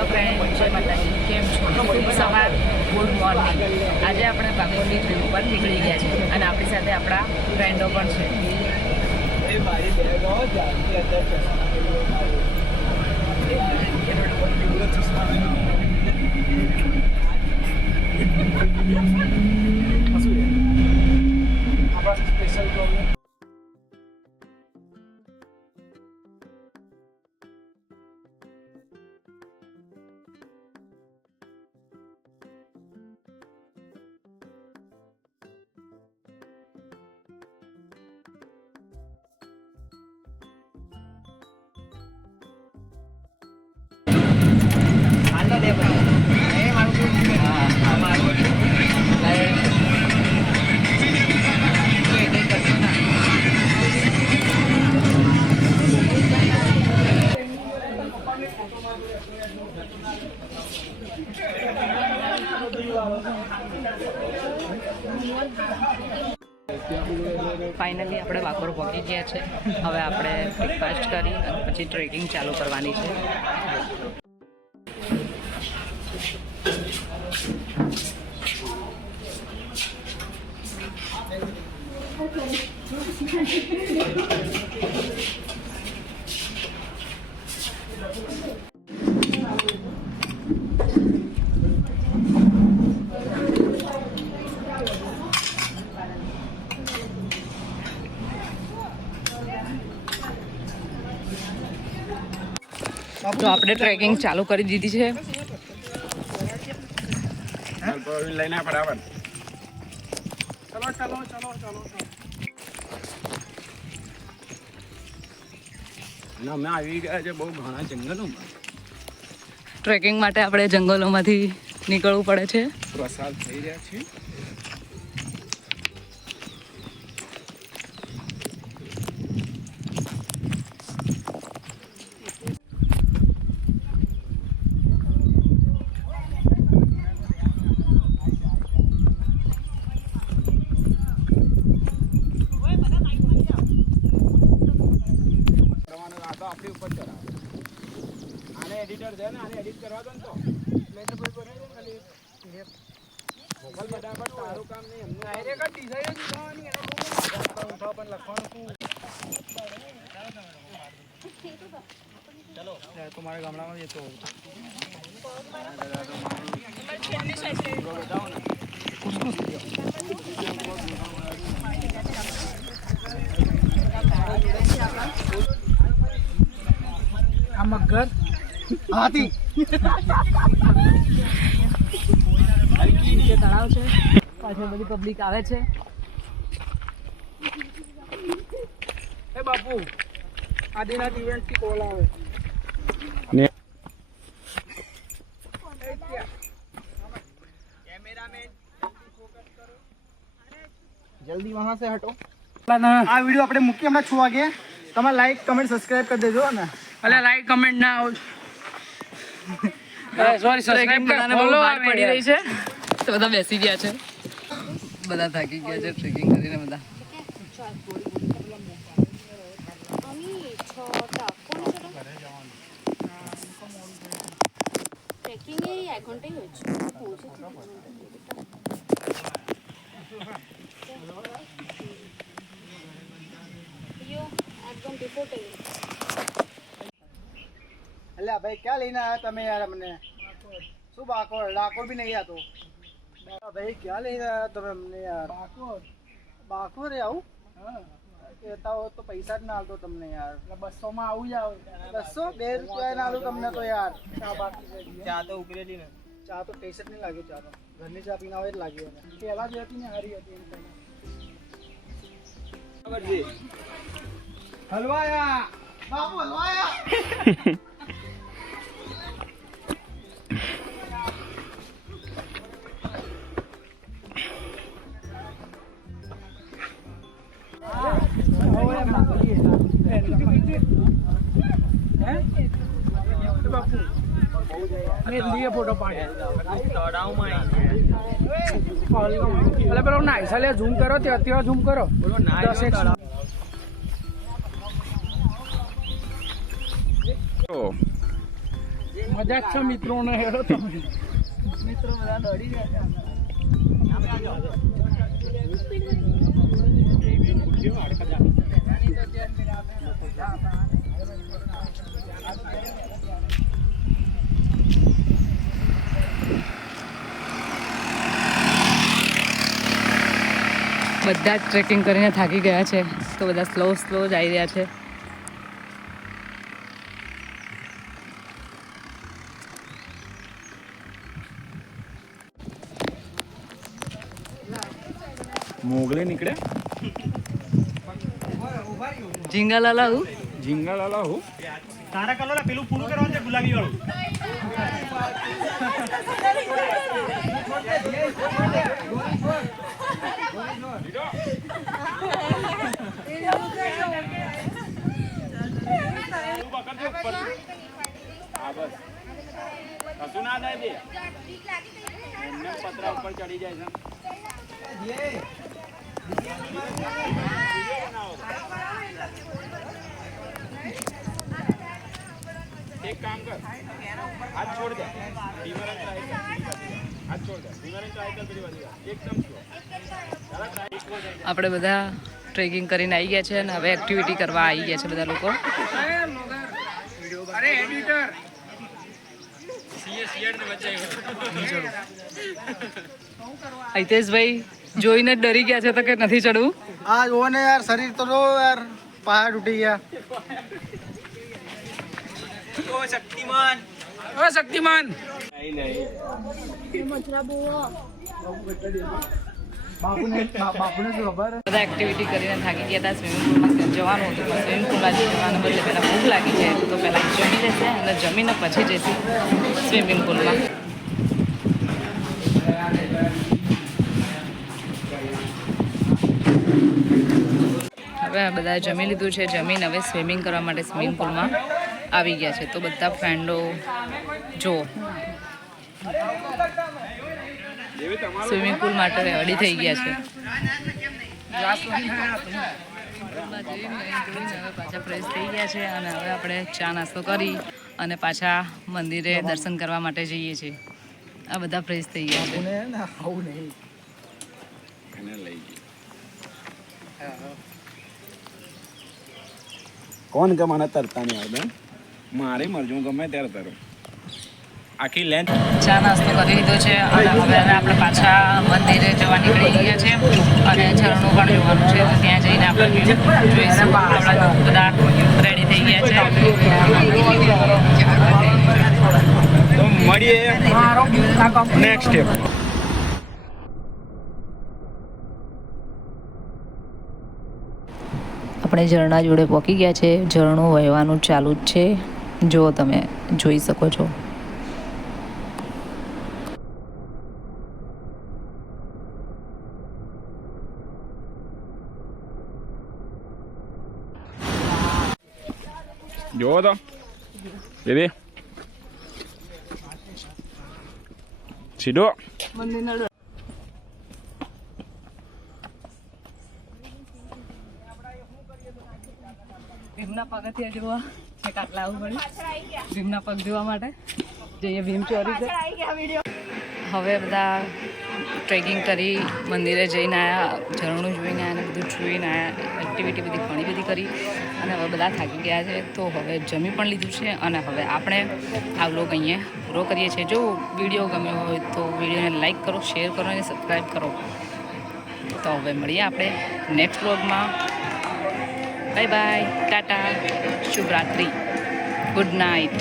Hello friend, જય માતાજી. કેમ છો? શુભ સવાર, ગુડ મોર્નિંગ. આજે આપણે બાકોરની ટ્રીપ પર નીકળી ગયા છીએ અને આપણી સાથે આપણા ફ્રેન્ડો પણ છે. ફાઇનલી આપણે વાકોર પહોંચી ગયા છે. હવે આપણે બ્રેકફાસ્ટ કરી અને પછી ટ્રેકિંગ ચાલુ કરવાની છે. તો આપણે ટ્રેકિંગ ચાલુ કરી દીધી છે. અમે આવી ગયા છે બહુ ઘણા જંગલોમાં. ટ્રેકિંગ માટે આપણે જંગલોમાંથી નીકળવું પડે છે. પ્રસાદ થઈ રહ્યા છે. આપણી ઉપર ચડાવે. આને એડિટર છે ને, આને એડિટ કરવા દો ને તો એટલે કોઈ બનાવી દે ખાલી મોકલ બધા પર તારું કામ નહીં. એમનું ડાયરેક્ટ ડિઝાઇન જ ઉઠાવવાની. એનો બહુ ઉઠાવ પણ લખવાનું શું. ચલો તમારા ગામડામાં જતો આ મગર હાથી તળાવ છે. પાછળ બધી પબ્લિક આવે છે. એ બાપુ આદિનાથ ઇવેન્ટ થી કોલ આવે ને. જલ્દી વહાં સે હટો. આ વિડિયો આપણે મૂકી હમણાં 6 વાગે. તમે લાઈક કમેન્ટ સબસ્ક્રાઇબ કરી દેજો ને. અલ્યા લાઈક કમેન્ટ ના આવ સોરી સબસ્ક્રાઇબ કરવાને બહુ વાર પડી રહી છે. તો બધા બેસી ગયા છે. બધા થાકી ગયા છે ટ્રેકિંગ કરીને. બધા અલ્યા ભાઈ ક્યાં લઈને આવ્યા તમે યાર અમને? શું બાકોર? ડાકોર બી નહીં આતો ભાઈ. ક્યાં લઈને આવ્યા તમે અમને યાર? બાકોર આવું કહેતા હો તો પૈસા જ ના આવતો તમને યાર. 200 માં આવું જ આવે. 200 2 રૂપિયા ના આલું તમને તો યાર. ચા તો ઉકળેલી ને. ચા તો ટેસ્ટ નહીં લાગ્યો. ચા તો ઘરની ચા પીના હોય જ લાગ્યો. પેલા જે હતી ને હારી હતી. હલવાયા બાપુ હલવાયા. ફોટો પાડે પેલો નાઈસ ઝૂમ કરો. ત્યાં ઝૂમ કરો. મજાક છે મિત્રોને હેરો તમે મિત્રો બધા દોડી ગયા બધા જ ટ્રેકિંગ કરીને થાકી ગયા છે તો બધા સ્લો જ આવી રહ્યા છે. મોગલે નીકળે ઝીંગાલાલા હું ઝીંગા લાલા હું તારા કલર પેલું પૂરું કરવાનું છે ગુલાબી વાળું કશું ના થાય બે એમને પતરા ઉપર ચડી જાય છે. એક કામ કર હાથ છોડ દે ધીમા રંગ હાથ છોડ દે ધીમા રંગ ટ્રાય કર પેલી બાજુ એકદમ સ્લો. આપણે બધા ટ્રેકિંગ કરીને આવી ગયા છે અને હવે એક્ટિવિટી કરવા આવી ગયા છે બધા લોકો. અરે એડિટર હિતેશભાઈ જોઈને જ ડરી ગયા છે તો કે નથી ચડવું. આ જો ને યાર શરીર તો જો યાર પહાડ ઉઠી ગયા શક્તિમાન બાપુને શું ખબર બધા એક્ટિવિટી કરીને થાકી ગયા હતા. સ્વિમિંગ પુલમાં જવાનું હતું પણ સ્વિમિંગ પુલમાં જવાના બદલે પહેલાં ભૂખ લાગી છે તો પહેલાં જમી લેશે અને જમીને પછી જઈશું સ્વિમિંગ પુલમાં. હવે બધા જમી લીધું છે. જમીન હવે સ્વિમિંગ કરવા માટે સ્વિમિંગ પુલમાં આવી ગયા છે તો બધા ફ્રેન્ડો જો સ્વિમિંગ પુલ માટે રેડી થઈ ગયા છે. હવે પાછા ફ્રેશ થઈ ગયા છે અને હવે આપણે ચા નાસ્તો કરી અને પાછા મંદિરે દર્શન કરવા માટે જઈએ છીએ. આ બધા ફ્રેશ થઈ ગયા છે. આવું નહીં કોણ કે મને તરતા નહીં આવડે મારે મરજું ગમે ત્યારે તરું આખી લેન્થ. ચા નાસ્તો કરી લીધો છે અને હવે આપણે પાછા મંદિરે જવા નીકળી ગયા છે અને ઝરણું પણ જોવાનું છે તો ત્યાં જઈને આપણે જોઈશું. આપણા બધા રેડી થઈ ગયા છે તો મળીએ નેક્સ્ટ સ્ટેપ. આપણે ઝરણા જોડે પહોંચી ગયા છે. ઝરણું વહેવાનું ચાલુ જ છે જો તમે જોઈ શકો છો. જોવો તો બેબી સીધો ભીમના પગથિયા જોવા છે કાટલા આવવું પડ્યું ભીમના પગ જોવા માટે જઈએ ભીમ ચોરી છે. હવે બધા ટ્રેકિંગ કરી મંદિરે જઈને આવ્યા, ઝરણું જોઈને આવ્યા અને બધું જોઈને આવ્યા, એક્ટિવિટી બધી ઘણી બધી કરી અને હવે બધા થાકી ગયા છે તો હવે જમી પણ લીધું છે અને હવે આપણે આ વ્લોગ અહીંયા પૂરો કરીએ છીએ. જો વિડીયો ગમ્યો હોય તો વિડીયોને લાઈક કરો, શેર કરો અને સબસ્ક્રાઈબ કરો. તો હવે મળીએ આપણે નેક્સ્ટ વ્લોગમાં. બાય બાય, ટાટા, શુભરાત્રિ, ગુડ નાઇટ.